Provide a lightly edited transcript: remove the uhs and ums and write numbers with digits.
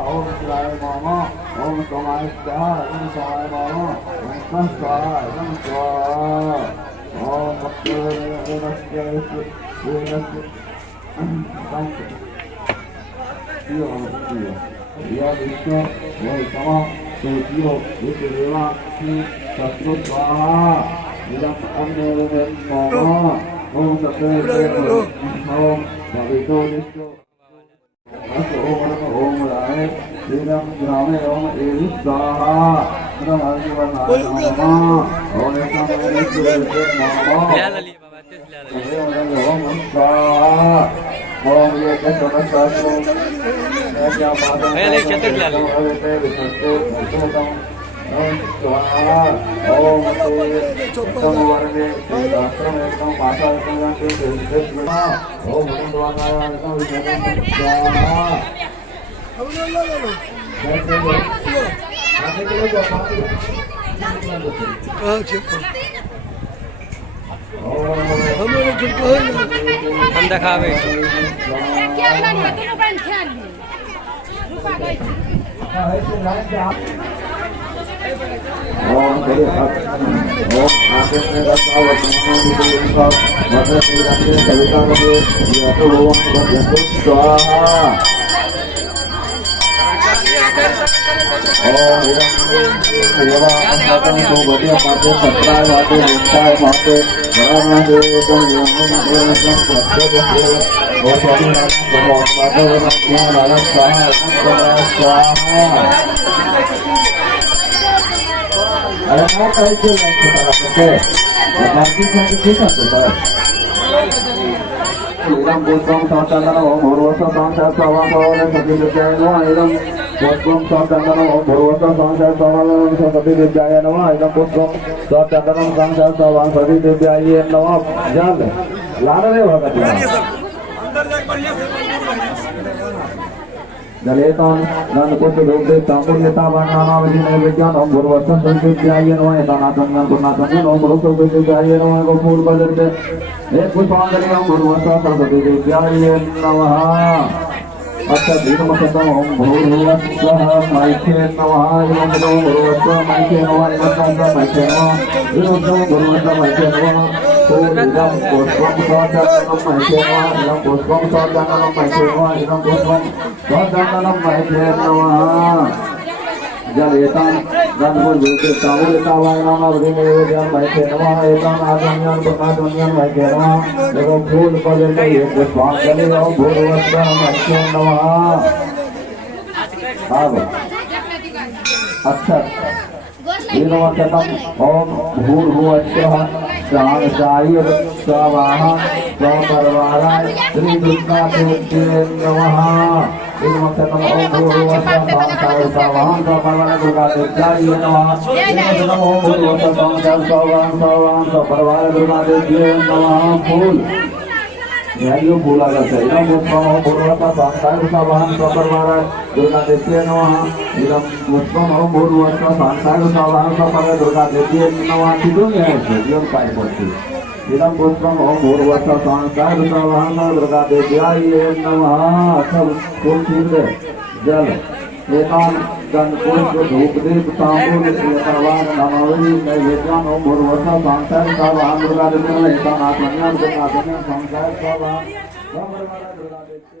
ओम शिवाय नमः। ओम सोमाय स्वाहा। ओम सोमाय नमः। ओम स्वाहा। ओम स्वाहा। ओम भक्तोदनस्य वेदस्य पंच या विष्णु वै तमः सुजीव विदेवा श्री सत्य स्वाहा। इदं अन्य नमः। ओम सत्य ओम भवितो निष्ठो ओम राय श्रीराम ग्रामे ओम एवि स्वाहा। ओम हरिवनाय नमः। ओम एकमेश्वराय नमः। ओम स्वाहा। ओम ये चतुर्दश ओम स्वाहा। ओम वर्णे शास्त्रमेकं पाशार्थं स्वाहा। ओम हम दिखावे Idam puspam sadanam om bhurvasa sangsar savasavam sati vidyaya namah. Idam puspam sadanam om bhurvasa sangsar savasavam sati vidyaya namah. Idam puspam sadanam sangsar savasavam sati vidyaya namah. जल लाना नहीं भगत जलेतान नंद पुष्प रूपे तांबुल्यता वर्णनामा विधि नैवेद्यान ओम भूर्वस्वं संविद्याय नमः। एतानाथंगन गुणाथंगन ओम भूर्वस्वं संविद्याय नमः। को फूल बदलते एक पुष्पांजलि ओम भूर्वस्वं संविद्याय नमः। अच्छा धीमसतम ओम भूर्भुवस्वः मैथे नमः। ओम भूर्भुवस्वः मैथे नमः। ओम मैथे नमः। ओम भूर्भुवस्वः मैथे नमः। इदं पुष्पं सचन्दनं मैथे नमः। इदं पुष्पं सचन्दनं मैथे नमः। इदं पुष्पं सचन्दनं मैथे नमः। जलेतान गंधपुर भूते तांबुलिता वर्णनामा विधि नैवेद्यान मैथे नमः। एतान आगम्यान पुण्यं मैथे नमः। देखो फूल पदले एक पुष्पांजलि ओम भूर्भुवस्वः मैथे नमः। अब अच्छा ीनवशतम ओम भूर्भुवस्वः सहस्राय स्वाहा स्वपरवाराय श्री दुर्गा देव्यै नमः। ीनवशतम ओम भूर्भुवस्वः सहस्राय स्वाहा स्वपरवाराय दुर्गा देव्यै नमः। ीनवशतम ओम भूर्भुवस्वः सहस्राय स्वाहा स्वपरवाराय दुर्गा देव्यै नमः। फूल यही फूल आगत है। इदम पुष्पम ओम भूर्भुवस्वः सहस्राय स्वाहा स्वपरवाराय दुर्गा देव्यै नमः। इदम पुष्पम ओम भूर्भुवस्वः सहस्राय स्वाहा स्वपरवाराय दुर्गा देव्यै नमः। कितने हैं इसमें काय पड़ती। इदम पुष्पम ओम भूर्भुवस्वः सहस्राय स्वाहा दुर्गा देव्यै नमः। सब फूल खींचे जल एतान गंधपुष्प धूपदीप तांबूल श्रीतरवान नमावली नैवेद्यान ओम भूर्भुवस्वः सहस्राय स्वाहा दुर्गा देव्यै नमः। एतान आत्मन्यान दुर्गा देव्यै सहस्राय स्वाहा दुर्गा देव्यै